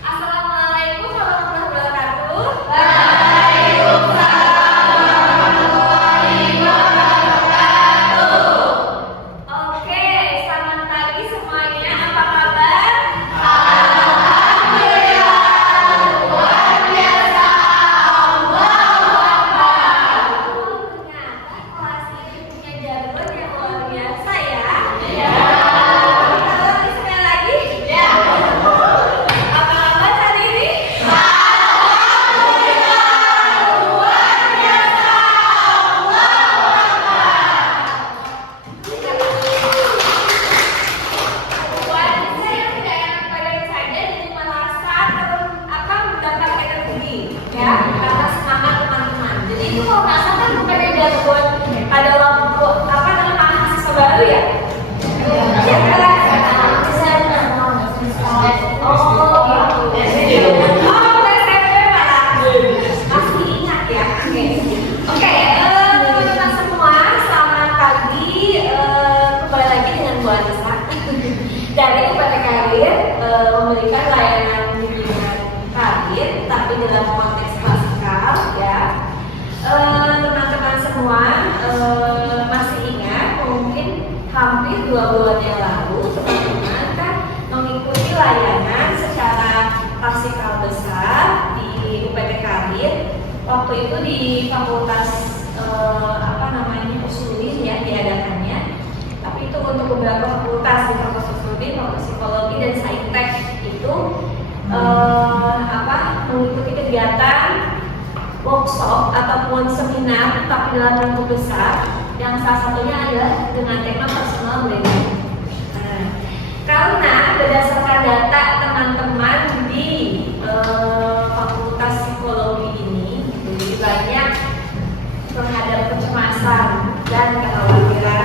Assalamualaikum warahmatullahi wabarakatuh. Oke, selamat pagi semuanya. Apa kabar? Ternyata kelas ini punya jargon yang luar biasa ya. Kalau sekali lagi. Apa kabar hari ini? Buat saya yang tidak enak badan saja jadi merasa mendapat energi ya karena semangat teman-teman. Jadi itu kalau nggak salah kan bukannya jargon pada waktu mahasiswa baru ya? Iya kan? Masih ingat ya? Oke, teman-teman semua, selamat pagi. Kembali lagi dengan Bu Anissa dari UPT Karir, memberikan layanan bimbingan karir, tapi dalam konteks klasikal ya. Teman-teman semua masih ingat mungkin hampir 2 bulan yang lalu teman-teman kan mengikuti layanan secara klasikal besar di UPT Karir. Waktu itu di Fakultas Usulin ya diadakannya. Tapi itu untuk beberapa fakultas di Fakultas Usulin, Fakultas Psikologi dan Saintek itu mengikuti kegiatan workshop ataupun seminar tapi dalam bentuk besar yang salah satunya adalah dengan tema personal branding. Nah, karena berdasarkan data teman-teman di Fakultas Psikologi ini lebih banyak terhadap kecemasan dan kekhawatiran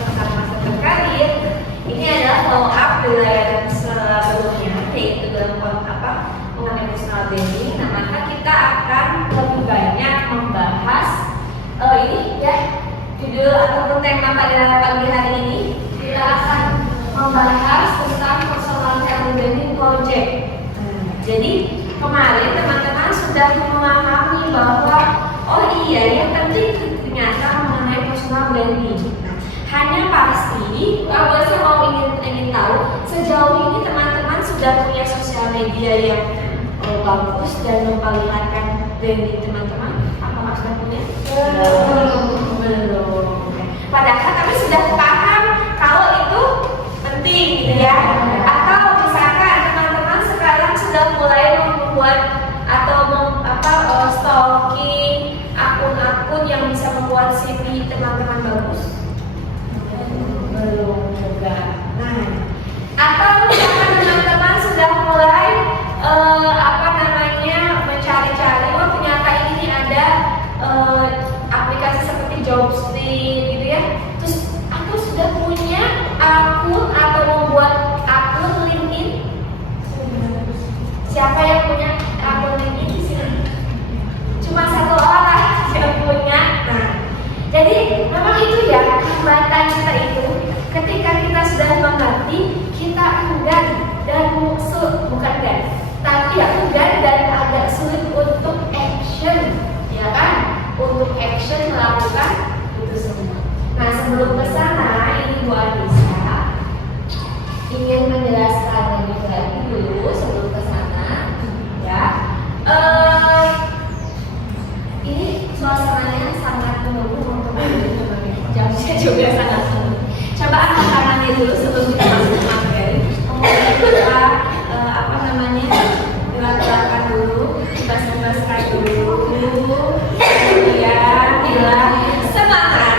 tentang masa berkarir. Ini adalah follow up dari layanan sebelumnya, yaitu dalam mengenai personal branding. Nah, maka kita akan lebih banyak membahas ini ya, judul ataupun tema pada pagi hari ini kita akan membahas tentang personal branding project. Jadi kemarin teman-teman sudah memahami bahwa oh iya yang penting ternyata mengenai personal branding. Hanya pasti kalau saya mau ingin tahu sejauh ini teman-teman sudah punya sosial media yang bagus dan memperlihatkan branding teman-teman. Apakah sudah punya? Belum. Padahal kami sudah paham kalau itu penting gitu ya. Atau misalkan teman-teman sekarang sudah mulai membuat atau stalking akun-akun yang bisa membuat CV teman-teman bagus. Belum juga. Nah, atau misalkan teman-teman sudah mulai mencari-cari, oh ternyata ini ada aplikasi seperti Jobstreet gitu ya. Terus aku sudah punya akun atau membuat akun LinkedIn. Siapa yang punya akun LinkedIn di sini? Cuma 1 orang yang punya. Nah, jadi memang itu ya hambatan kita itu. Ketika kita sudah mengerti, kita enggan dan agak sulit untuk action, ya kan? Untuk action melakukan itu semua. Nah, sebelum ke sana, ini Bu Anissa ingin menjelaskan lebih lagi dulu sebelum ke sana, ya. Ini suasananya sangat mendukung untuk jamnya juga sangat mendukung. Coba angkat tangannya dulu sebelum kita masuk ke materi. Kemudian kita gerak-gerakan dulu, bebas-bebaskan dulu. Kemudian bilang semangat.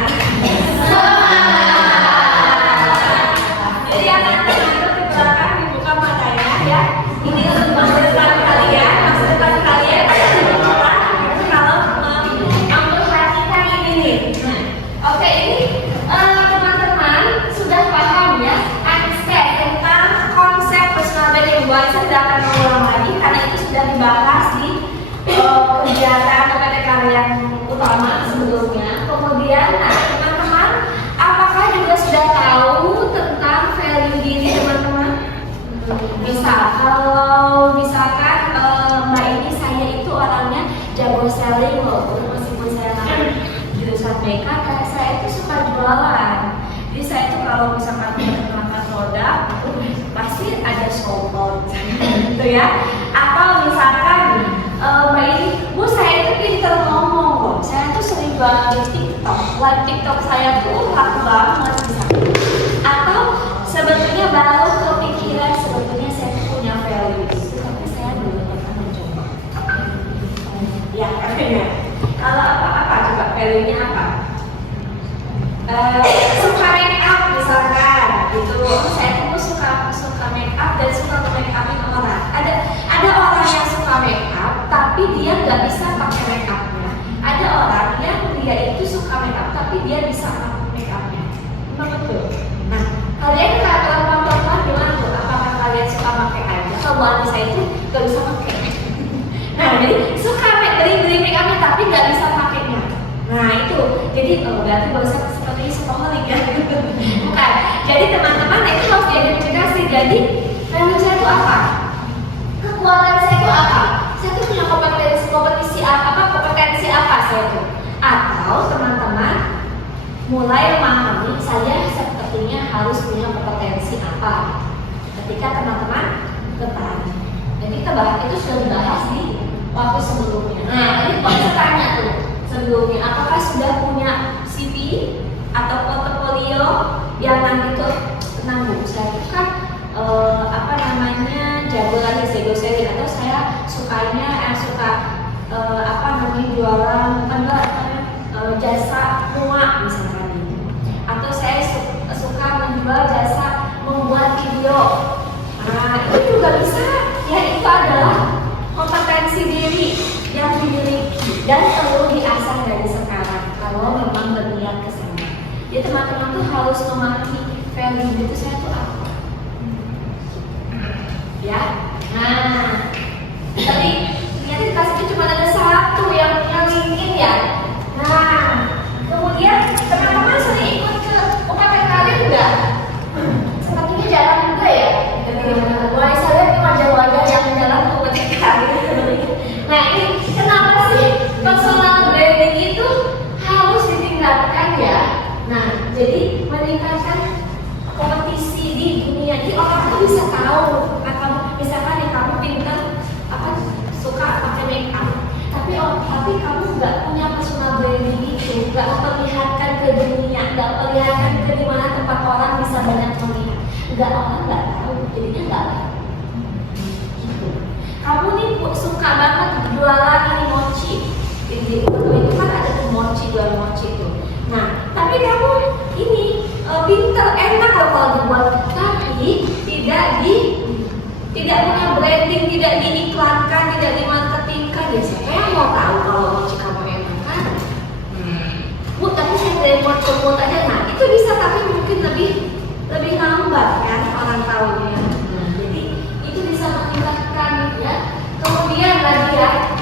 Jadi anak-anak itu di belakang dibuka matanya ya. Ini untuk masa depan kalian kalau memperhatikan ini nih. Oke, ini teman-teman sudah paham ya tentang konsep personal branding. Saya sudah akan mengulang lagi karena itu sudah dibahas di kegiatan UPT Karir yang utama sebelumnya. Kemudian teman-teman, apakah juga sudah tahu tentang value diri teman-teman? Kalau misalkan gitu ya. Atau misalkan Mbak ini, Bu saya itu pinter ngomong loh, saya tuh sering banget di TikTok, live TikTok saya tuh laku banget misalkan. Atau sebetulnya baru kepikiran sebetulnya saya tuh punya values, tapi saya belum pernah mencoba. Ya katanya. Kalau apa-apa coba value-nya apa? Suka make up misalkan gitu. Saya tuh suka make up dan suka make upin orang. Ada orang yang suka make up tapi dia nggak bisa pakai make upnya. Ada orang yang dia itu suka make up tapi dia bisa pakai make upnya. Memang betul. Nah, kalian kalau pelan-pelan gimana tuh? Apakah kalian suka pakai aja? Kalau Anissa itu nggak bisa pakai. Nah, jadi suka beli make upnya tapi nggak bisa pakainya. Nah itu, jadi berarti bahasa seperti sekolah ya. Bukan. Jadi teman-teman itu harus diidentifikasi. Jadi value saya itu apa? Kekuatan saya itu apa? Saya itu punya kompetensi apa saya itu? Atau teman-teman mulai memahami saya sepertinya harus punya kompetensi apa? Ketika teman-teman bertanya. Jadi kita bahas itu sudah dibahas di waktu sebelumnya. Nah, ini bisa tanya tuh sebelumnya, apakah sudah punya CV atau portofolio yang nanti tuh tenang Bu, saya itu kan jago lagi sego selling atau saya sukanya jualan jasa muak misalkan gitu. Atau saya suka menjual jasa membuat video. Nah, itu juga bisa. Ya, itu adalah kompetensi diri yang dimiliki dan perlu diasah dari sekarang kalau memang berniat ke sana. Jadi teman-teman tuh harus memahami value itu saya tuh apa. Ya, nah, tadi ternyata di kelas itu cuma ada satu yang LinkedIn ya. Nah, kemudian teman-teman sering ikut ke UKT kalian enggak? Sepertinya jarang juga ya. Mulai saya lihat wajah-wajah yang jalan ke UKT kalian. Nah, ini kenapa sih personal branding itu harus ditingkatkan ya? Nah, jadi meningkatkan kompetisi di dunia. Jadi orang tuh bisa tahu atau misalkan nih kamu pintar suka pakai make up, tapi kamu nggak punya personal branding itu, nggak memperlihatkan ke dunia, nggak memperlihatkan ke dimana tempat orang bisa banyak melihat, orang nggak tahu, jadinya nggak tahu. Gitu. Kamu nih suka banget jualan ini mochi, jadi itu kan ada tuh mochi, jual mochi tuh. Nah, tapi kamu ini pinter, enak loh kalau dibuat, tapi tidak punya branding, tidak diiklankan, tidak dimarketingkan. Ya siapa yang mau tahu kalau mochi kamu enak kan? Bu, tapi saya demo promote aja. Nah, itu bisa, tapi mungkin lebih lambat kan orang tahunya. Nah, jadi itu bisa meningkatkan ya. Kemudian lagi ya,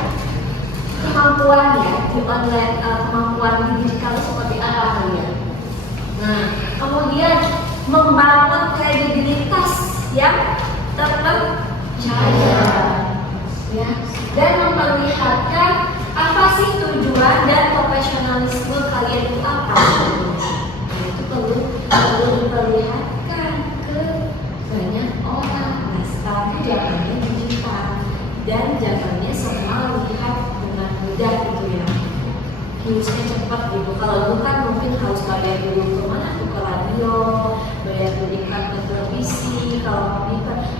kemampuan ya di online, kemampuan di digital seperti apa kalian? Nah, kemudian membangun kredibilitas yang terpercaya ya, dan memperlihatkan apa sih tujuan dan profesionalisme kalian itu apa. Nah, itu perlu diperlihatkan ke banyak orang. Nah, sekarang jawabannya digital dan jawabannya semua lihat dengan mudah gitu ya, newsnya cepat gitu. Kalau dulu kan mungkin harus bayar dulu ke mana tuh, ke radio, bayar belikan ke televisi, kalau mau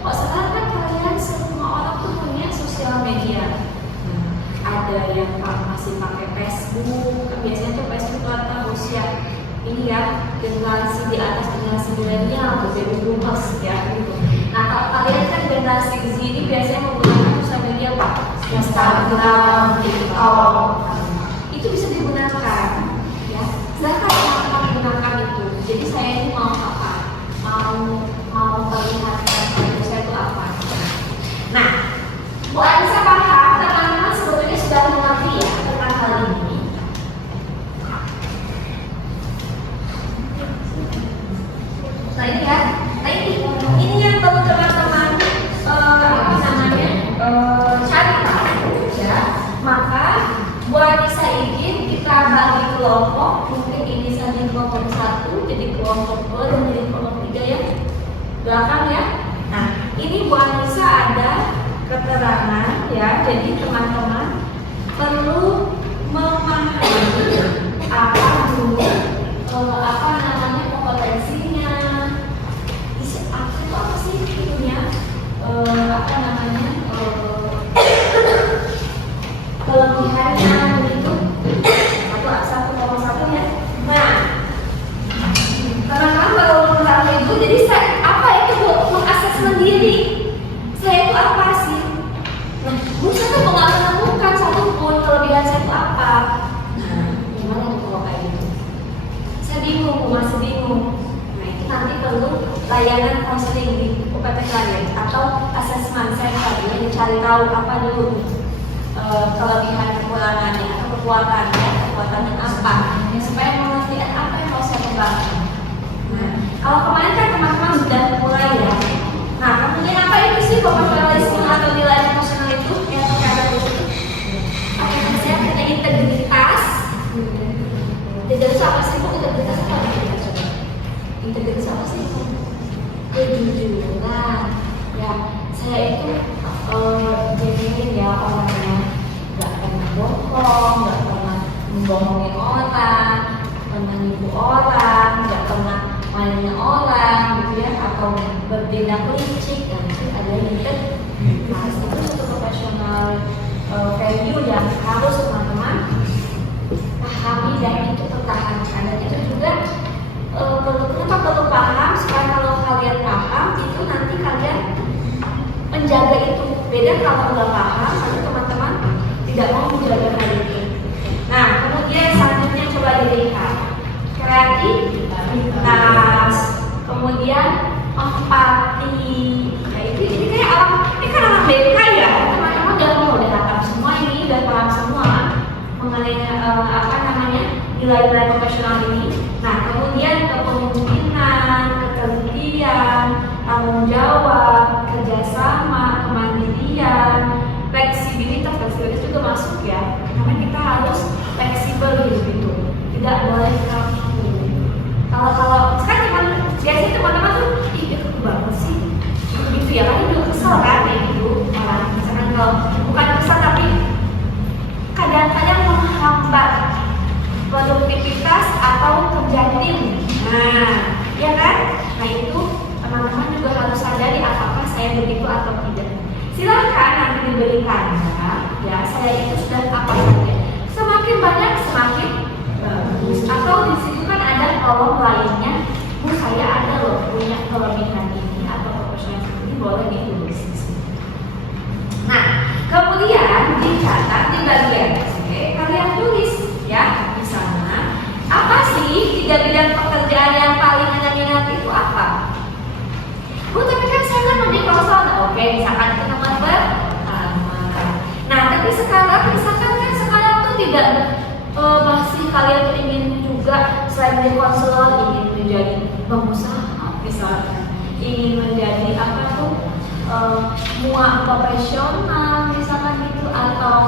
kok sekarang kan kalian semua orang tuh punya sosial media. Nah, ada yang masih pakai Facebook, biasanya tuh Facebook atau usia ini ya, generasi di atas generasi milenial, baby boomers ya gitu. Nah, kalau kalian kan generasi di sini biasanya menggunakan sosial media apa? Instagram, TikTok. Itu bisa digunakan ya. Silahkan teman-teman gunakan itu. Jadi saya ini mau apa? Mau perlihatkan saya itu apa? Nah, Bu Anissa paham, teman-teman sebetulnya sudah mengerti ya tentang hal ini. Nah ini ya, ini yang perlu teman-teman cari tahu ya. Maka Bu Anissa izin kita bagi kelompok, mungkin ini saja kelompok 1, jadi kelompok 2 dan jadi kelompok 3 ya, belakang ya. Nah, ini Bu Anissa ada keterangan ya. Jadi teman-teman perlu memahami apa dulu apa namanya kompetensinya. Apa sih itunya? Apa namanya? Kelebihannya begitu. Satu koma satu ya. Nah, teman-teman kalau menurut itu, jadi saya apa itu mengasesmen diri. Saya itu apa sih? Nah, saya tuh nggak menemukan satupun kelebihan saya itu apa. Nah, gimana tuh kalau kayak gitu? Saya bingung, masih bingung. Nah, itu nanti perlu layanan konseling di UPT kalian atau asesmen center yang dicari tahu apa dulu kelebihan kekurangannya atau kekuatannya apa, ya, supaya mengerti apa yang mau saya kembangkan. Nah, kalau kemarin kan teman-teman sudah mulai ya. Nah, kemudian apa itu sih profesionalisme atau nilai emosional itu yang terkadang itu? Apa yang saya kata integritas. Integritas apa sih? Integritas apa? Integritas apa sih? Kejujuran. Ya, saya itu genuine ya orangnya, nggak pernah bohong, nggak pernah membohongi orang, menipu orang, nggak pernah mainnya orang gitu ya, atau bertindak licik. Dan itu ada integritas. Itu satu profesional value yang harus teman-teman pahami dan itu pertahankan. Dan itu juga kenapa perlu paham, supaya kalau kalian paham itu nanti kalian menjaga itu. Beda kalau nggak paham, nanti teman-teman tidak mau menjaga hal itu. Nah, kemudian selanjutnya coba dilihat kreativitas, kemudian empati. Nah, ini kayak ini kan anak BK ya, teman-teman udah hafal semua ini, udah paham semua mengenai apa namanya nilai-nilai profesional ini. Nah, kemudian kepemimpinan, ketelitian, tanggung jawab, kerjasama, kemandirian, fleksibilitas juga masuk ya. Karena kita harus fleksibel gitu, tidak boleh kaku. Kalau sekarang biasanya teman-teman tuh, ih itu banget sih, gitu ya, kan itu kesel kan kayak gitu. Malah misalkan kalau bukan kesel tapi kadang-kadang menghambat produktivitas atau kerja tim. Nah, ya kan? Nah itu teman-teman juga harus sadari apakah saya begitu atau tidak. Silahkan nanti diberi tanda, ya saya itu sudah apa saja. Semakin banyak semakin bagus. Atau di situ kan ada kolom lainnya, Bu saya ada loh punya kelebihan ini atau profesional ini, boleh ditulis. Nah, kemudian dicatat di bagian C, kalian tulis ya di sana. Apa sih 3 bidang pekerjaan yang paling Anda minati itu apa? Bu, tapi kan saya kan menjadi konsultan. Oke, misalkan itu nomor pertama. Nah, tapi sekarang misalkan kan sekarang tuh tidak masih kalian tuh ingin juga selain menjadi konselor ingin menjadi pengusaha, misalkan ingin menjadi apa tuh muak profesional misalkan gitu, atau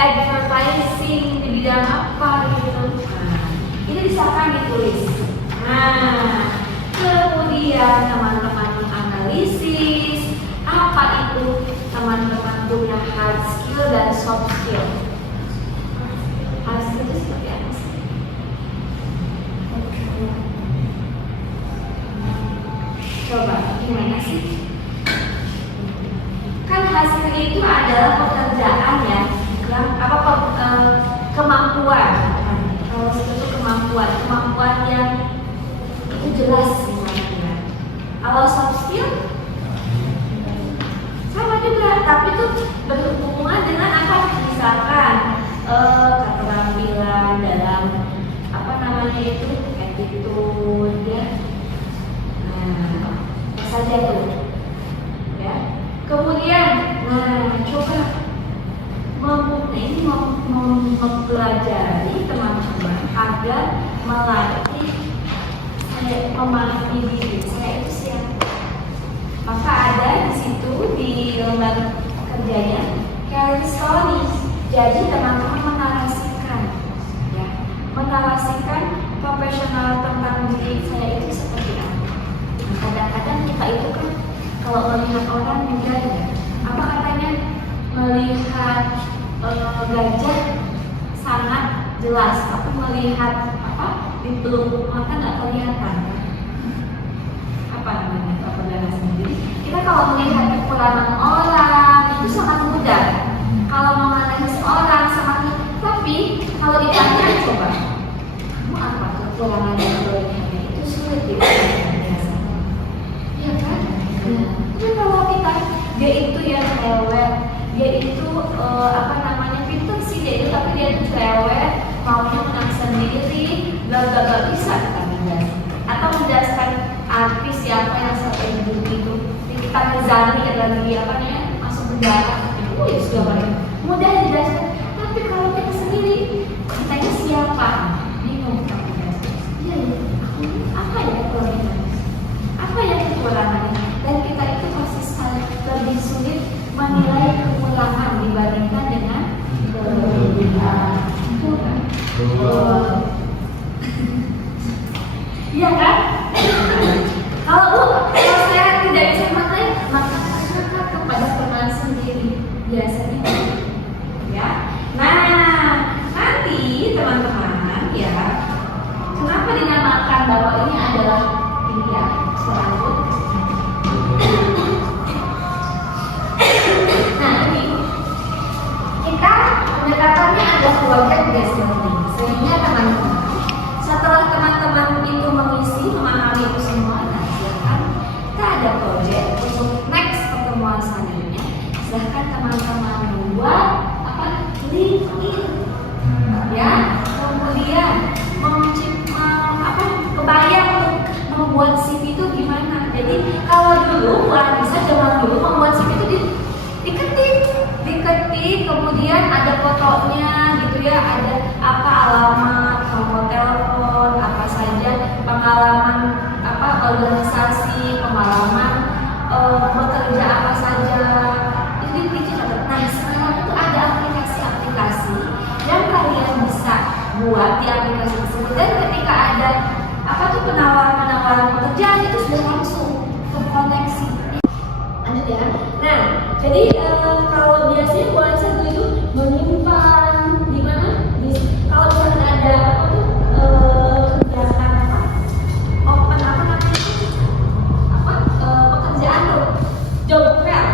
advertising di bidang apa gitu. Nah, ini misalkan ditulis. Nah, kemudian teman-teman menganalisis apa itu teman-teman punya hard skill dan soft skill. Hard skill itu seperti apa sih? Coba gimana sih? Kan hasil itu adalah pekerjaan ya, yang apa kemampuan. Kalau itu kemampuan yang itu jelas sebenarnya. Kalau soft skill sama juga, tapi itu berhubungan dengan apa? Misalkan keterampilan dalam apa namanya itu attitude ya. Nah, apa saja tuh ya. Kemudian, nah coba mempelajari teman-teman agar melatih memahami diri saya itu siapa. Maka ada di situ di lembar kerjanya career stories. Jadi teman-teman menarasikan, ya, menarasikan profesional tentang diri saya itu seperti apa. Nah, kadang-kadang kita itu kan kalau melihat orang juga ya, apa katanya melihat gajah sangat jelas, tapi melihat di pelupuk mata nggak kelihatan. Apa namanya? Apa penjelasannya? Jadi kita kalau melihat kekurangan orang itu sangat mudah. Kalau menganalisis orang sangat mudah. Tapi kalau ditanya coba, kamu apa kekurangan yang melihatnya itu sulit biasanya. Iya kan? Tapi kalau kita dia itu yang lewat, dia itu pintar sih dia itu, tapi dia itu cerewet, maunya menang sendiri, gak bisa kita menjelaskan atau menjelaskan artis siapa yang sampai itu kita Rizani yang lagi masuk penjara itu sudah banyak mudah dijelaskan. Tapi kalau kita sendiri katanya siapa bingung kita menjelaskan. Iya apa ya kekurangannya, apa ya kekurangannya, dan kita itu pasti lebih sulit menilai kekurangan dibandingkan dengan kelebihan. Iya kan? Kalau saya tidak bisa menilai, maka masyarakat kepada peran sendiri biasanya, ya. Nah, nanti teman-teman ya, kenapa dinamakan bahwa ini adalah ya selanjutnya? Nah ini kita pendekatannya ada project based learning, sehingga teman-teman setelah teman-teman itu mengisi memahami itu semua, nah silahkan kita ada project untuk next pertemuan selanjutnya. Silahkan teman-teman membuat LinkedIn, ya, kemudian kebayang untuk membuat CV itu gimana. Jadi kalau dulu bisa zaman dulu membuat CV itu diketik, kemudian ada fotonya gitu ya, ada alamat, nomor telepon, apa saja, pengalaman organisasi, pengalaman bekerja apa saja, itu dicatat. Nah sekarang itu ada aplikasi yang kalian bisa buat di aplikasi tersebut, dan ketika ada penawaran pekerjaan itu sudah langsung terkoneksi. Lanjut ya. Nah, jadi kalau biasanya buat saya dulu itu menyimpan di mana? Kalau misalnya ada kegiatan pekerjaan tuh, job fair.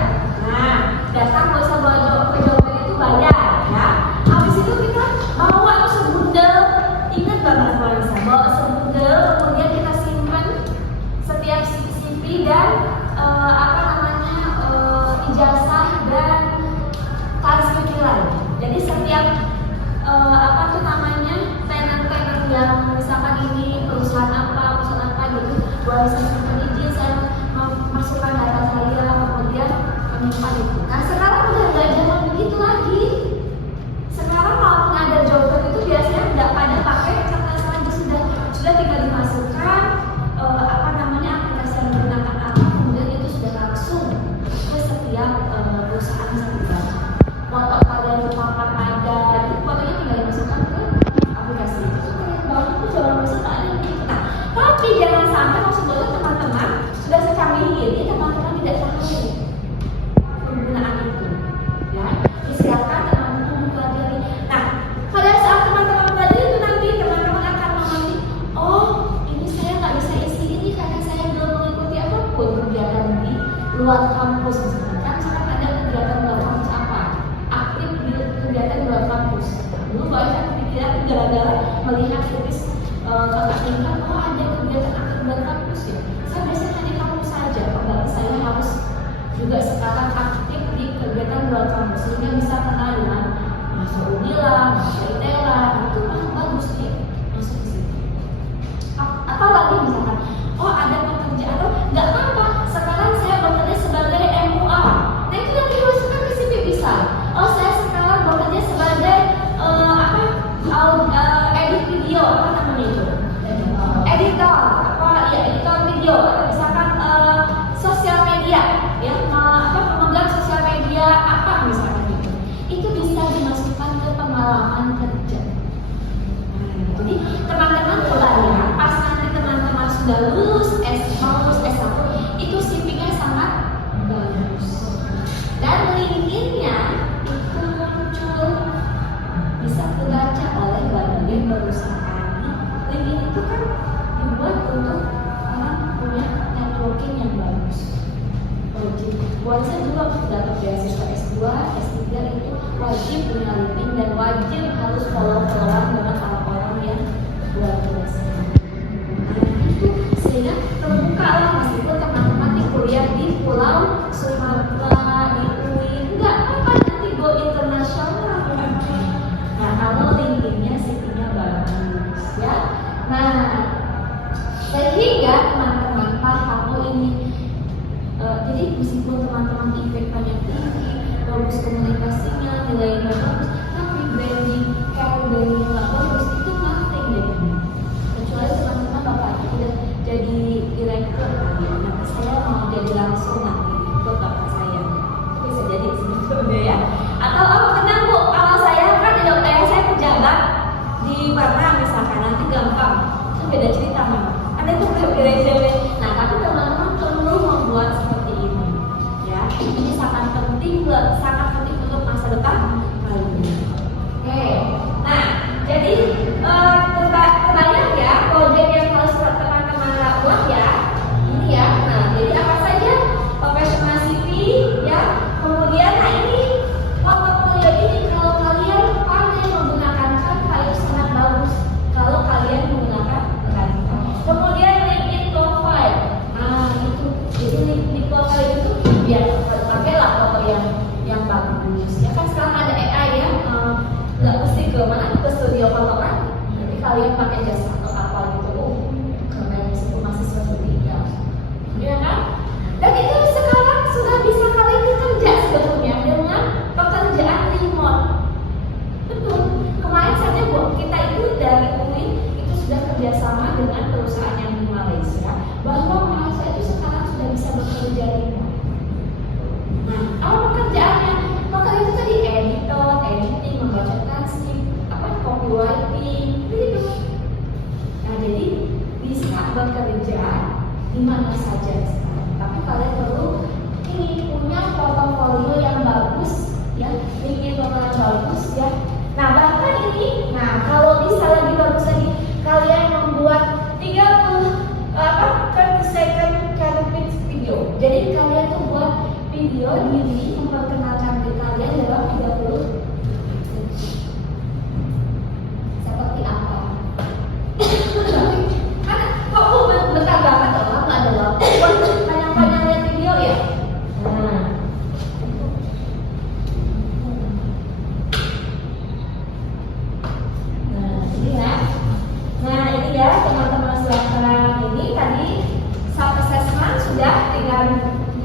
Nah, datang nggak usah bawa job fair itu bayar ya. Habis itu kita bawa sebundel, ingat banget kalau bisa bawa sebundel, kemudian kita simpan setiap CV dan ijazah dan transkrip nilai. Jadi setiap tenan-tenan yang misalkan ini perusahaan apa gitu, boleh saya simpan izin, saya masukkan data saya, kemudian menyimpan itu. Nah sekarang udah nggak zaman begitu lagi. Sekarang kalau ada job itu biasanya nggak pada pakai kertas lagi, sudah tinggal dimasukkan aplikasi yang menggunakan apa, kemudian itu sudah langsung ke setiap perusahaan bisa dibaca. Foto kalian terpapar ada, itu fotonya tinggal dimasukkan ke aplikasi itu. Kalian baru itu jangan masuk nah, tapi jangan sampai maksud teman-teman sudah secanggih ini teman-teman tidak tahu penggunaan itu, ya. Silakan teman-teman mempelajari. Nah, pada saat teman-teman pelajari itu nanti teman-teman akan mengerti, oh ini saya nggak bisa isi ini karena saya belum mengikuti apapun kegiatan di luar kampus. Misalkan sekarang ada kegiatan luar kampus apa? Aktif di kegiatan di luar kampus. Dulu banyak kepikiran gara-gara melihat tulis kakak tingkat, oh ada kegiatan aktif di luar kampus ya. Saya biasanya hanya kampus saja, padahal saya harus juga sekarang aktif di kegiatan di luar kampus sehingga bisa kenal dengan masa Unila, masa ITERA, itu bagus sih masuk ke situ. Apalagi misalkan, oh ada pekerjaan, atau nggak apa-apa, sekarang saya bekerja sebagai MUA. Nah itu nanti dimasukkan ke CV bisa. Oh saya sekarang bekerja sebagai edit video, apa namanya itu? Editor, editor video, atau misalkan sosial media, ya, pemegang sosial media apa misalkan gitu. Itu bisa dimasukkan ke pengalaman kerja. Jadi teman-teman kebayang pas nanti teman-teman sudah lulus S1 itu CV-nya sangat bagus. Dan LinkedIn-nya itu Harusnya juga dapat beasiswa S2, S3 itu wajib punya LinkedIn dan wajib harus follow-followan dengan orang-orang yang luar biasa. Itu sehingga terbuka lah, meskipun teman-teman di kuliah di Pulau Sumatera, di UI, enggak apa nanti go internasional. Nah kalau LinkedIn-nya CV-nya bagus ya. Nah sehingga teman-teman paham ini. Jadi meskipun teman-teman IPK-nya tinggi, bagus komunikasinya, nilainya bagus, tapi branding, kalau branding nggak bagus itu nothing deh. Kecuali teman-teman bapak udah jadi direktur, nanti saya mau jadi langsung nanti buat bapak saya, bisa jadi sebetulnya ya. Atau kenal bu, kalau saya kan saya pejabat di mana misalkan nanti gampang, itu beda cerita mah. Ada tuh resume. Nah tapi teman-teman perlu membuat seperti ini ya. Ini sangat penting untuk masa depan kalian. Oke. Nah jadi kebanyakan ya proyek yang harus teman-teman buat ya. Ini ya. Nah jadi apa saja profesional CV ya. Kemudian nah ini portfolio ini kalau kalian pandai menggunakan Canva itu sangat bagus. Kalau kalian menggunakan Canva. Kemudian LinkedIn profile. Nah itu jadi LinkedIn profile itu biar pakailah foto yang bagus. Ya kan sekarang ada AI ya, nggak mesti ke mana ke studio foto kan. Jadi kalian pakai jasa atau apa gitu, keren meskipun mahasiswa ketiga, ya kan? Dan itu sekarang sudah bisa kalian bekerja sebetulnya dengan pekerjaan remote. Betul. Kemarin saja kita itu dari UI itu sudah kerjasama dengan perusahaan yang di Malaysia bahwa mahasiswa itu sekarang sudah bisa bekerja remote. Nah, apa pekerjaannya? Maka itu tadi editing, membaca transkrip, copywriting, gitu. Nah, jadi bisa bekerja di mana saja sekarang. Tapi kalian perlu ini punya portofolio yang bagus, ya, LinkedIn yang bagus, ya. Nah, bahkan ini, kalau bisa lebih bagus lagi, kalian membuat 30 second candid video. Jadi kalian tuh buat video diri memperkenalkan diri kalian dalam 30 seperti apa? Kok bentar banget loh, nggak ada waktu buat panjang-panjang lihat video ya? Ini ya teman-teman silahkan. Ini tadi self assessment sudah tinggal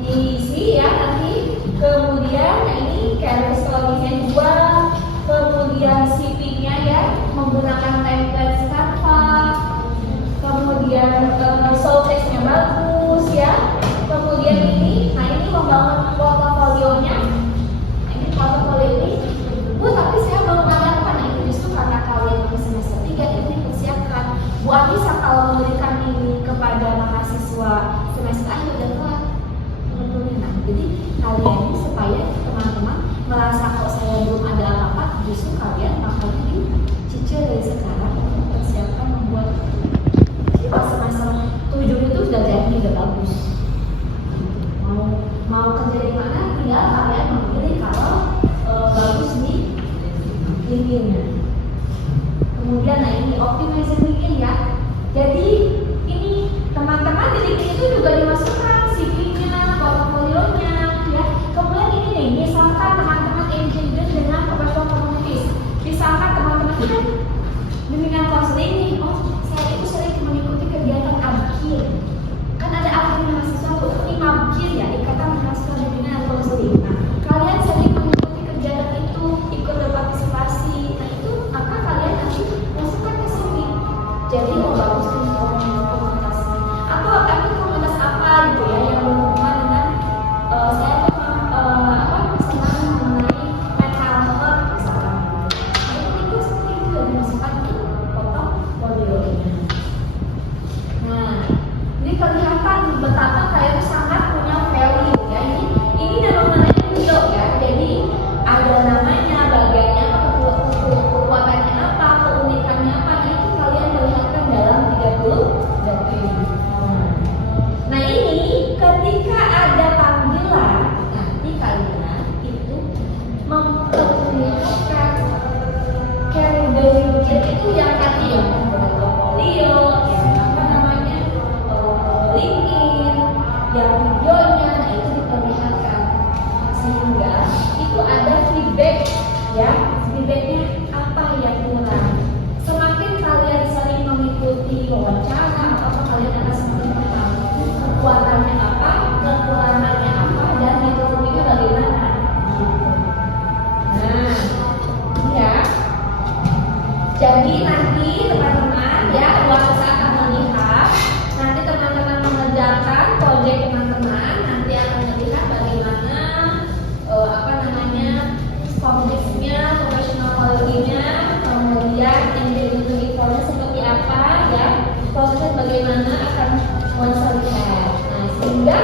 diisi ya nanti. Kemudian ini career story-nya juga, kemudian CV-nya ya menggunakan template Canva, kemudian showcase-nya bagus ya. Kemudian ini membangun portofolionya. Ini portofolio ini, Bu, tapi saya belum ada apa. Nah itu justru karena kalian ke semester 3 ini dipersiapkan. Bu Anissa kalau memberikan ini kepada mahasiswa semester akhir udah kelar. Nah, jadi kalian ini supaya teman-teman merasa kok saya belum ada apa-apa, justru kalian makanya dicicil dari sekarang untuk persiapkan membuat. Jadi pas semester 7 itu sudah jadi, udah bagus. Mau kerja di mana, tinggal kalian memilih kalau bagus di LinkedIn-nya. Kemudian ini optimizing LinkedIn ya. Jadi ini teman-teman di LinkedIn itu juga dimasukkan CV-nya, portfolio-nya ya. Kemudian ini nih, misalkan teman-teman engagement dengan professional communities. Misalkan teman-teman kan bimbingan konseling nih, saya itu sering mengikuti kegiatan ABKIR. Kan ada ABKIR mahasiswa tuh, ini MABKIR ya, Ikatan Mahasiswa Bimbingan Konseling. Nah, kalian sering mengikuti kegiatan itu, ikut berpartisipasi. Nah, itu maka kalian nanti masukkan ke CV. Jadi bagus nih komunitas. Atau komunitas apa gitu ya yang berhubungan dengan saya senang mengenai mental health misalkan. Nah, itu seperti itu yang dimasukkan di portofolio-nya. Nah, ini kelihatan betapa kalian sangat punya value ya. Ini Jadi nanti teman-teman ya, waktu saat akan melihat, nanti teman-teman mengerjakan proyek teman-teman, nanti akan melihat bagaimana komplexnya, professional quality-nya, kemudian individualnya seperti apa ya, proses bagaimana akan melihat. Nah, sehingga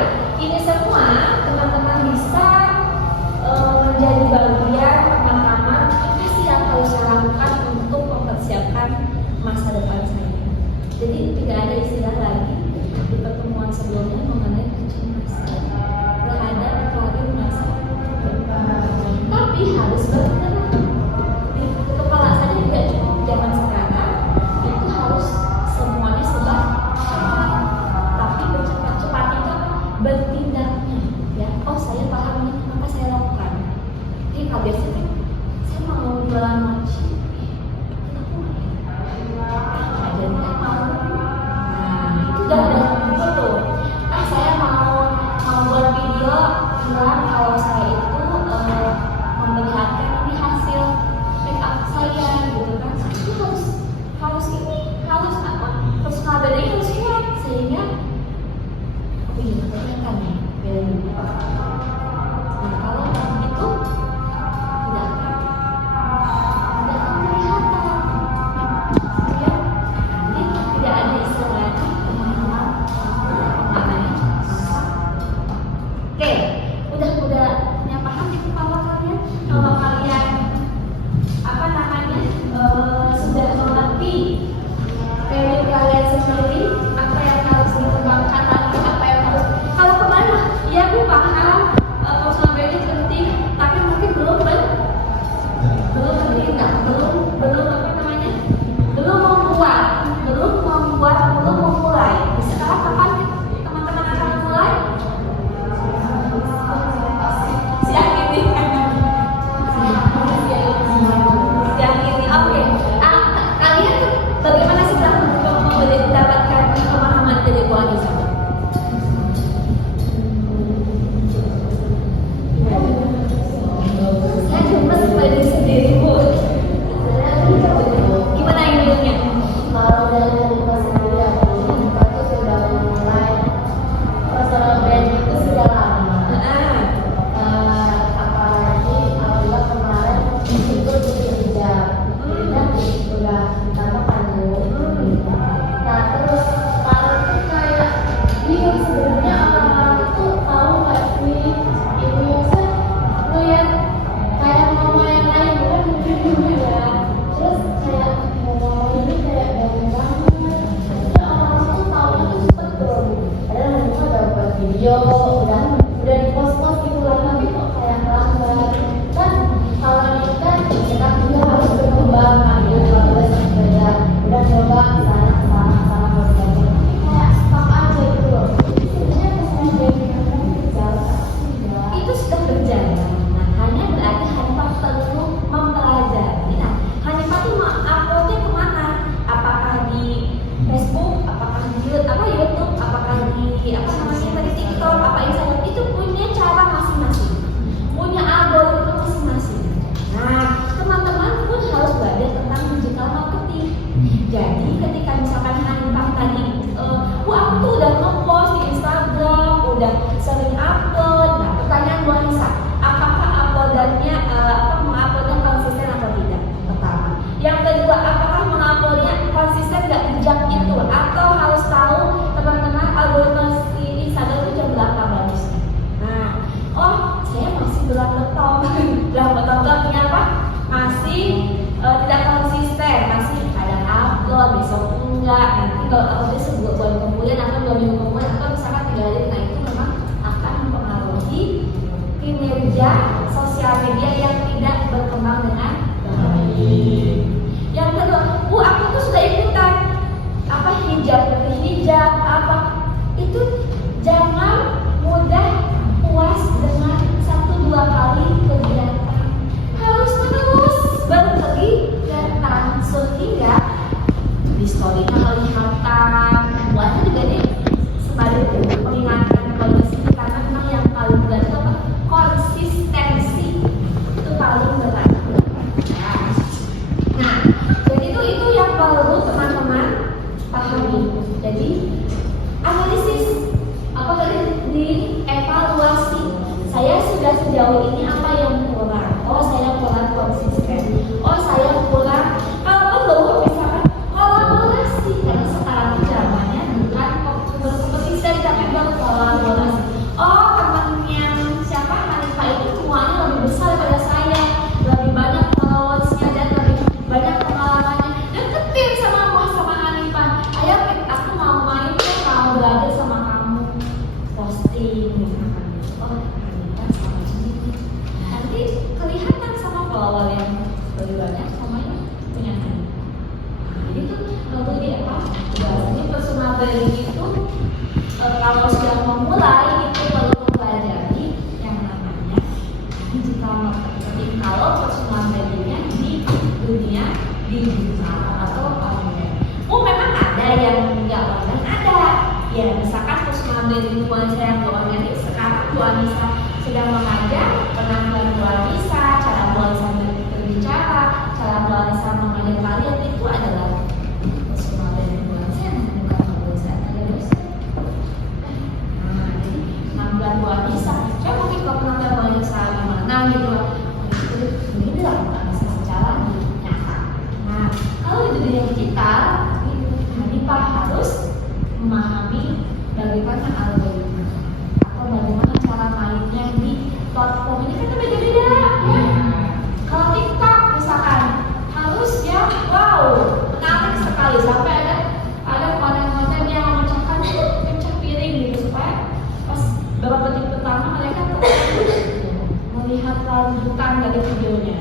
ini semua teman-teman bisa menjadi bagian pertama apa sih yang harus saya lakukan untuk mempersiapkan masa depan saya. Jadi tidak ada istilah lagi di pertemuan sebelumnya mengenai kecemasan terhadap keluarga masa depan. Tapi harus bergerak. Di kepala saya juga cukup zaman sekarang itu harus semuanya serba cepat. Tapi bercepat-cepat itu bertindaknya. Ya, oh saya paham nih, maka saya lakukan. Jadi kalau biasanya kan saya mau jualan mochi, aku jadi kan mau. Nah itu udah betul. Saya mau buat video bilang kalau saya itu memperlihatkan ini hasil make up saya gitu kan. Itu harus apa? Personal branding harus kuat sehingga kelihatan nih beda. Nah kalau itu tidak kelihatan, ya. Jadi tidak ada istilah teman-teman. Oke, udah yang paham di kepala kalian? Kalau kalian sudah mengerti karir kalian sendiri, apa yang harus dikembangkan lagi, apa yang harus kalau kemana? Ya aku paham personal branding penting, tapi mungkin belum memulai. Sekarang kapan teman-teman akan memulai? Siang ini. Oke. Kalian bagaimana sih mendapatkan pemahaman dari koalisi? Saya cuma sebagai sendiri, Bu. Gimana ilmunya? Kalau dari saya sendiri, aku sudah mulai personal branding itu sudah lama. Apalagi apabila kemarin ikut di hijab, jadi sudah tambah panggung. Nah terus kalau itu kayak bingung sebenarnya orang-orang itu tahu nggak sih ini saya ngeliat kayak mama yang lain bukan mungkin dulu ya. Terus kayak ini kayak banyak banget. Maksudnya orang tuh tahu itu cepet tuh. Padahal mereka udah buat video, udah di post gitu lah, tapi kok kayak lambat. Kan kalau ini kan kita juga harus berkembang, ambil sepeda, udah coba sana berjalan. Kayak stop aja gitu loh. Sebenarnya kesan dari kita berjalan. Itu sudah berjalan. Nah, hanya berarti Hanifah perlu mempelajari. Nah, Hanifah tuh mau uploadnya kemana? Apakah di Facebook? Apakah di YouTube? Apakah di tadi TikTok? Apa Instagram? Itu punya cara masing-masing, punya algoritma masing-masing. Nah, teman-teman pun harus belajar tentang digital marketing. Jadi ketika misalkan Hanifah tadi, aku tuh udah nge-post di Instagram, udah sering upload. Nah, pertanyaan Bu Anissa, apakah uploadannya menguploadnya konsisten atau tidak? Pertama. Yang kedua, apakah menguploadnya konsisten nggak di jam itu? Atau harus tahu teman-teman algoritma di Instagram itu jam berapa bagusnya? Nah, saya masih belum betong apa? Masih tidak konsisten, masih kadang upload, besok enggak, nanti kalau uploadnya sebulan kemudian atau 2 minggu kemudian atau misalkan 3 hari, nah itu memang akan mempengaruhi kinerja sosial media yang tidak berkembang dengan baik. Yang kedua, Bu aku tuh sudah ikutan hijab apa itu, jangan mudah puas dengan 1-2 kali kegiatan, harus terus berkegiatan sehingga di story-nya kelihatan, buatnya juga nih sebagai pengingatkan kondisi, karena memang yang paling berat itu apa? Konsistensi itu paling berat. Nah, jadi itu Jadi analisis apa tadi di evaluasi. Saya sudah sejauh ini apa yang kurang? Oh, saya kurang konsisten. Oh, saya kurang perlu misalkan kolaborasi, karena sekarang zamannya bukan berkompetisi tapi berkolaborasi. Oh, temannya siapa Hanifa itu semuanya lebih besar daripada saya, lebih banyak followersnya dan lebih banyak pengalamannya. Deketin sama Hanifa. Ayo, aku mau main, mau belajar sama kamu. Posting misalkan. Oh, Hanifa sama ini. Nanti kelihatan sama follower yang lebih banyak sama yang punya Hanifa. Jadi tuh kalau di apa? Bahasanya personal branding itu kalau sudah memulai itu perlu mempelajari yang namanya digital marketing. Kalau personal brandingnya di dunia digital atau online. Oh, memang ada yang nggak online, ada. Ya misalkan personal branding buat saya ke online, sekarang Bu Anissa sedang mengajar penampilan Bu Anissa, cara Bu Anissa berbicara, cara Bu Anissa mengajar kalian itu adalah personal branding Bu Anissa, bukan Bu Anissa ada dosen. Nah, jadi penampilan Bu Anissa, saya mungkin kalau penampilan Bu Anissa gimana gitu, ini lah Bu Anissa secara nyata. Nah, kalau di dunia digital, Hanifa harus memahami bagaimana algoritma atau bagaimana cara mainnya di platform ini kan beda-beda ya. Kalau TikTok misalkan harus ya wow menarik sekali sampai ada konten-konten yang memecahkan pecah piring gitu supaya pas beberapa detik pertama mereka melihat lanjutan dari videonya.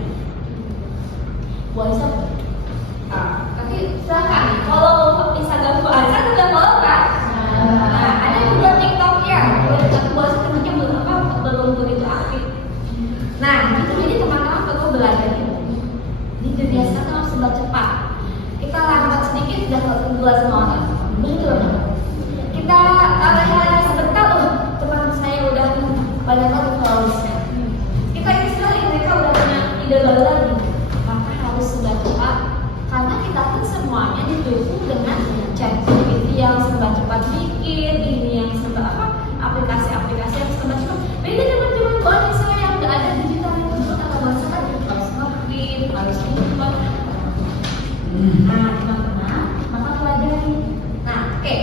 Buat tapi silakan kalau Instagram Bu Anissa udah follow kan? Nah, ada juga TikToknya. Buat sebenarnya belum begitu aktif. Nah, itu jadi teman-teman perlu belajar di dunia sekarang serba cepat. Kita lambat sedikit sudah keluar semua orang. Betul kan? Kita hanya sebentar teman saya udah banyak banget followersnya. Kita ini sekali mereka udah punya ide baru lagi. Maka harus serba cepat. Karena kita pun semuanya didukung dengan ChatGPT yang serba cepat bikin, ini yang serba apa, aplikasi-aplikasi yang serba cepat. Beda dengan zaman banyak saya yang nggak ada digital itu atau bahasa kan harus nge-print, harus nyimpan. Nah, teman-teman, maka pelajari. Nah, oke.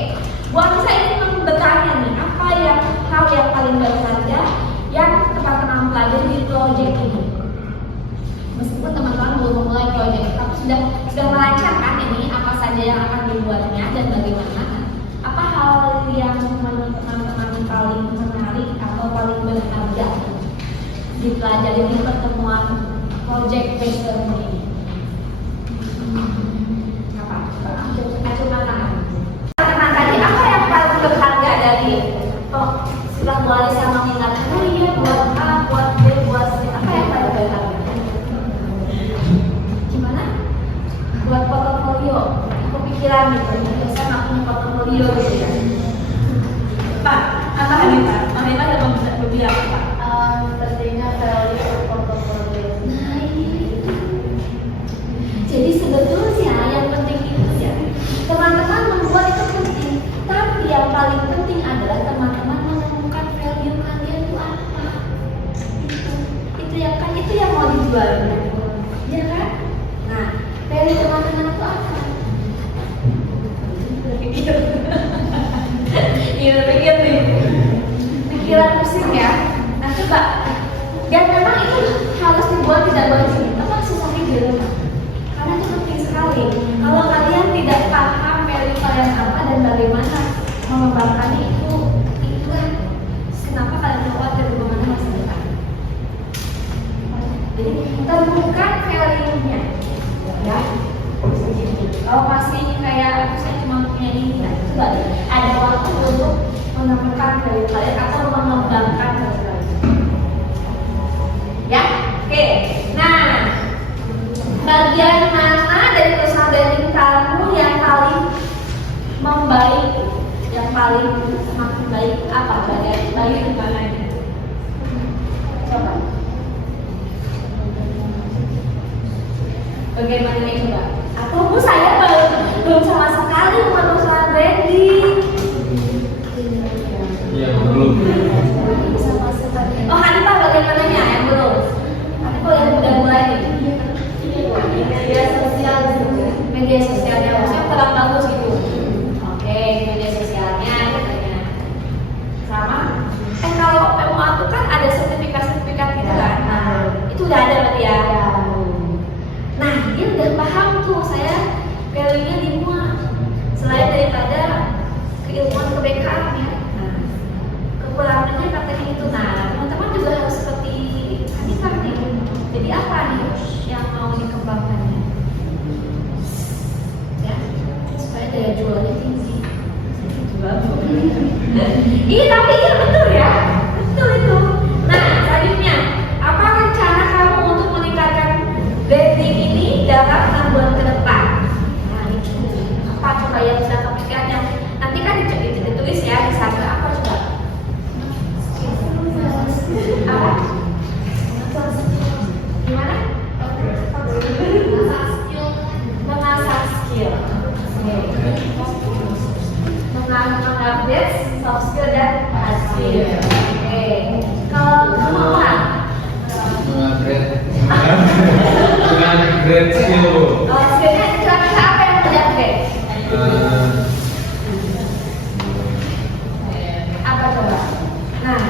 Bu Anissa ini bertanya nih, apa yang hal yang paling berharga yang teman-teman pelajari di proyek ini? Meskipun teman-teman belum memulai proyek, tapi sudah melancarkan ini apa saja yang akan dibuatnya dan bagaimana. Apa hal yang menurut teman-teman paling menarik atau paling berharga dipelajari di pertemuan proyek based learning ini? Apa? Acungan tangan. Teman-teman tadi apa yang paling berharga dari setelah Bu Anissa mengingatkan, oh iya buat A, buat B, buat C, apa yang paling berharga? Buat portofolio, kepikiran gitu, biasa nggak punya portofolio gitu ya. Pak, apa Hanifa? Hanifa ada berbilang apa? Pentingnya value portofolio. Nah ini. Jadi sebetulnya yang penting itu ya, teman-teman membuat itu penting. Tapi yang paling penting adalah teman-teman menemukan value kalian itu apa. Itu yang kan itu yang mau dijual, ya kan? Nah. Dari teman-teman itu apa? Iya, pikir nih. Pikiran pusing ya. Nah coba. Dan memang itu harus dibuat tidak boleh sini. Apa susahnya di rumah? Karena itu penting sekali. Kalau kalian tidak paham value kalian apa dan bagaimana mengembangkannya itulah kenapa kalian khawatir bagaimana masa depan. Jadi temukan value-nya. Ya, kalau masih kayak saya cuma punya ini, nah coba ada waktu untuk menemukan value kalian atau mengembangkan value kalian. Ya, oke. Nah, bagian mana dari personal branding kamu yang paling membaik, yang paling semakin baik apa bagian di mana ini? Coba. Bagaimana ini coba? Atau Bu saya belum sama sekali buat personal branding. media sosialnya, maksudnya kurang bagus gitu. Oke, media sosialnya katanya. Sama. Kalau PMUA itu kan ada sertifikat gitu kan. Nah, itu udah ada berarti ya. Nah, dia udah paham tuh saya value-nya di MUA. Selain daripada keilmuan kebekaan ya. Nah, kekurangannya katanya itu. Nah, teman-teman juga harus seperti Hanifah nih. Jadi apa nih yang mau dikembangkannya? Ya, supaya daya jualnya tinggi. Iya, tapi iya betul ya, betul itu. Nah, selanjutnya, apa rencana kamu untuk meningkatkan branding ini dalam 6 bulan ke depan? Nah, itu apa coba yang bisa kepikirannya? Nanti kan ditulis ya di sana apa coba? Apa? Gimana? Mengasah skill. Mengupdate soft skill dan hard skill. Oke. Kalau kamu apa? Upgrade skill. Oh, skillnya kira-kira apa yang mau di-upgrade? Apa coba? Nah,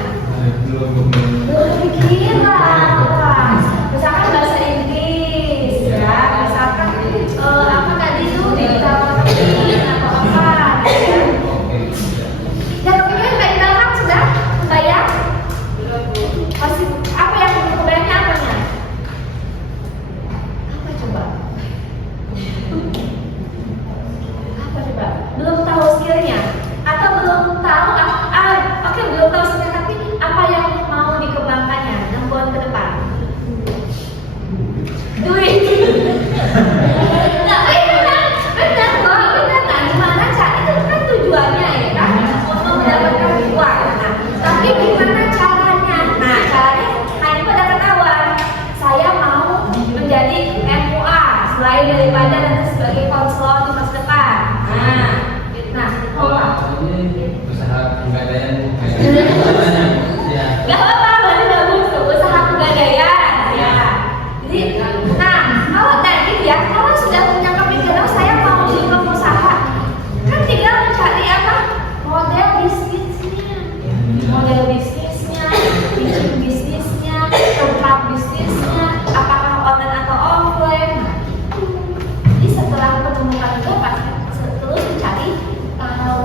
belum kepikiran. Misalkan bahasa Inggris, ya. Misalkan apa tadi tuh digital marketing atau apa? Ya. Dan kemudian Mbak Ilham sudah kebayang? Masih apa yang kebayangnya apanya? Apa coba? Apa coba? Belum tahu skillnya? Atau belum tahu? Oke, belum tahu skillnya, tapi apa yang mau dikembangkannya 6 bulan ke depan? Duit. Nah, benar kok, benar. Nah, gimana cara itu kan tujuannya ya kan untuk mendapatkan uang. Nah, tapi gimana caranya? Nah, caranya hanya pada ketahuan. Saya mau menjadi MUA selain daripada nanti sebagai konselor di masa depan. Nah, Usaha pegadaian ya. Gak apa-apa, berarti bagus tuh, usaha pegadaian ya. Jadi, nah, kalau tadi ya, kalau sudah punya kepikiran saya mau jadi pengusaha, kan tinggal mencari apa? Model bisnisnya, bisnisnya, tempat bisnisnya, apakah online atau offline. Jadi setelah menemukan itu pasti terus mencari tahu.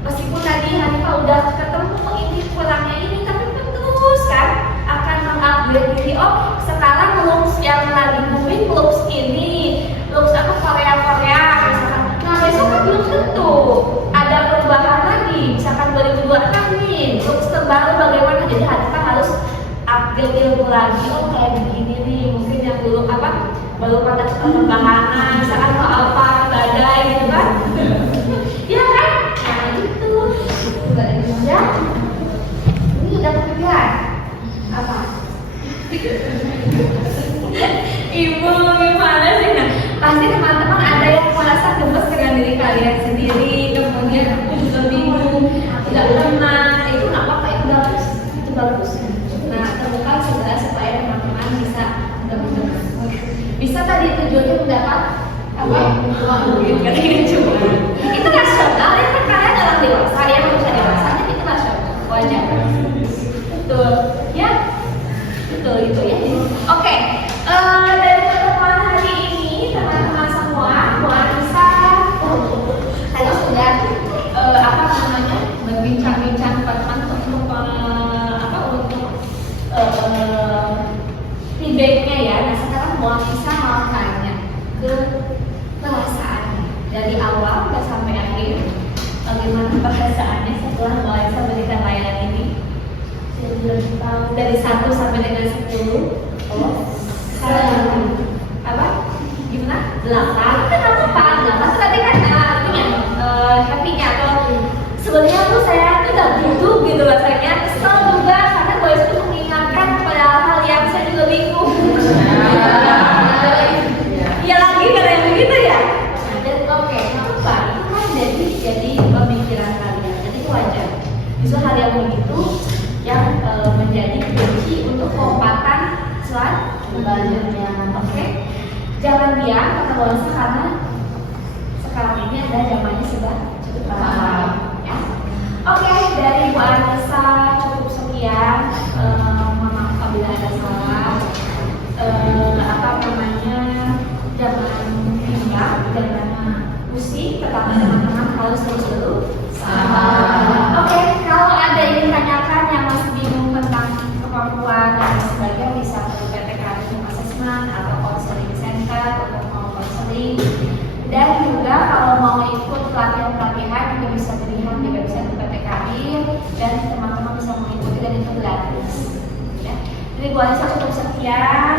Meskipun tadi Hanifah udah ketemu ini kurangnya ini, tapi kan terus kan akan mengupgrade diri. Oh, sekarang looks yang lagi booming looks ini, looks apa Korea misalkan. Nah, besok kan belum tentu ada perubahan lagi. Misalkan 2026 nih, looks terbaru bagaimana? Jadi Hanifah harus upgrade ilmu lagi. Oh, kayak begini nih, mungkin yang dulu apa baru pada pengembangan, misalkan mau apa badai gitu kan? Ya kan? Nah itu ya. Ini udah kepikiran apa? Ibu gimana sih? Nah, pasti teman-teman ada yang merasa gemes dengan diri kalian sendiri, kemudian aku juga bingung, tidak tenang. Itu nggak apa-apa, itu bagus, itu bagus. Nah, temukan segera supaya teman-teman bisa tadi tujuannya mendapat apa? Uang mungkin kan cuma itu rasional ya kan kalian orang dewasa ya manusia dewasa jadi itu rasional wajar betul ya betul itu ya. Oke, dari pertemuan hari ini teman-teman semua bisa tadi sudah apa namanya berbincang-bincang teman-teman untuk apa untuk feedbacknya ya. Nah sekarang bisa mau tanya ke perasaannya dari awal sampai akhir, bagaimana perasaannya setelah Mbak memberikan layanan ini dari 1 sampai dengan 10. Oh, apa? Gimana? 8. Kenapa Pak? 8 tadi kan itunya happy-nya atau sebenarnya tuh saya tuh gak butuh gitu rasanya. Kesel juga karena Mbak itu mengingatkan pada hal yang saya juga bingung. Ya lagi kalau yang begitu ya. Dan oke, apa? Itu kan jadi pemikiran kalian. Jadi itu wajar. Justru hal yang begitu yang menjadi kunci untuk lompatan kebagian kata bonus karena sekarang ini adalah zamannya sudah cukup lama. Ya. Oke, dari Bu Anissa cukup sekian. Mohon maaf apabila ada salah. Jangan pindah, jangan pusing, tetapi teman-teman harus terus dulu. Oke, kalau ada yang ditanyakan yang masih bingung tentang kemampuan dan sebagainya bisa ke PPKM Assessment atau Counseling Center untuk mau counseling. Dan juga kalau mau ikut pelatihan-pelatihan juga bisa dilihat di website PPKM dan teman-teman bisa mengikuti dan itu gratis. Ya. Jadi Bu Anissa cukup sekian.